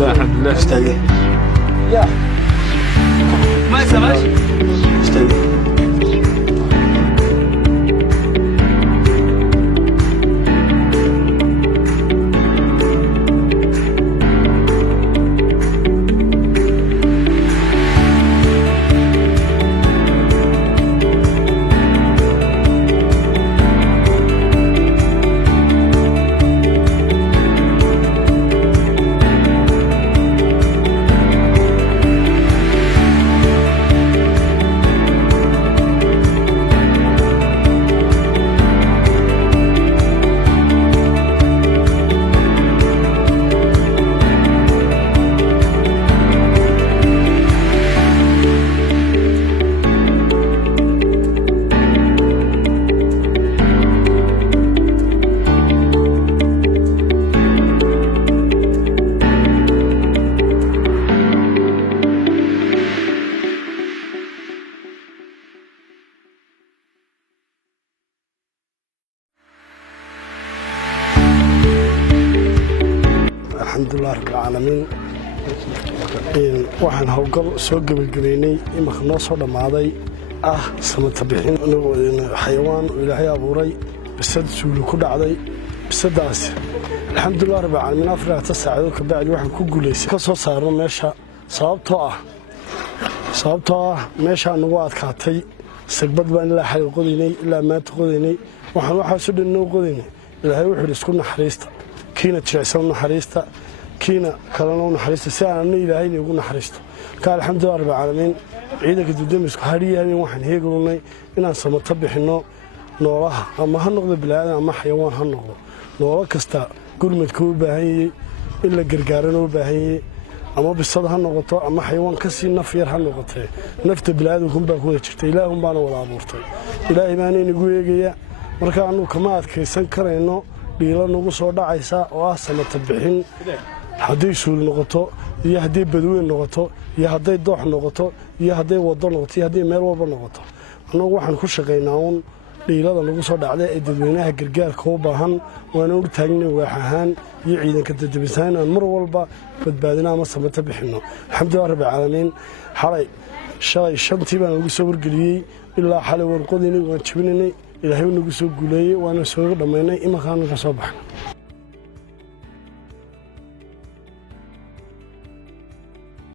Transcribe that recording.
الحمد لله استاذي يا ما سمعش استاذي الحمد لله رب العالمين waxaan hawgal soo gabagabeynay in noo soo dhamaaday samata bixin xayawaan ilaahay abuuray bisad suulu ku dhacday bisadaas alxamdulillah rabbil caalamiin afrika saacadood ka bacdi waxaan ku guuleysay ka soo saarno meesha sababtoo ah meesha nagu adkaatay sagbad baan ilaa xal qodaynay ilaa maanta qodaynay waxaan soo dhanoo qodaynay ilaahay wuxuu isku naxariista kiina jirecsan naxariista kiina kalena naxariista si aan ilaahay ugu naxariisto ka alxamdulillah rabbil caalamiin ciidanka Dabdamiska HArgaysi waxaan heegnay inaan samata bixino noolaha ama ha noqdo bilaadan ama xayawaan ha noqdo noolo kasta gurmadka u baahan yahay in la gargaarano u baahan yahay ama bisad ha noqoto ama xayawaan ka sii naf yar ha noqotay nafta bilaadanku baa ku jirtay ilaahay baana wada abuurtay ilaahay baana inagu eegaya marka aanu kama adkaysan karayno dhiilo nagu soo dhacaysa oo samata bixin haddii suul noqoto iyo haddii badweyn noqoto iyo haddii doox noqoto iyo haddii wado noqoto iyo haddii meel walba noqoto annagu waxaan ku shaqaynaa dhiilada nagu soo dhacday ee dadweynaha gargaarka u baahan waana u taagnay waax ahaan iyo ciidanka Dabdamiska aan mar walba badbaadina ama samata bixino alxamdulillah rabbil caalamiin shalay shantii baan ugu soo wargeliyay ilaa xalay waan qodinay waan jibinay ilaahay nagu soo guuleeyay waana soo dhameynay imakaan ka soo baxnay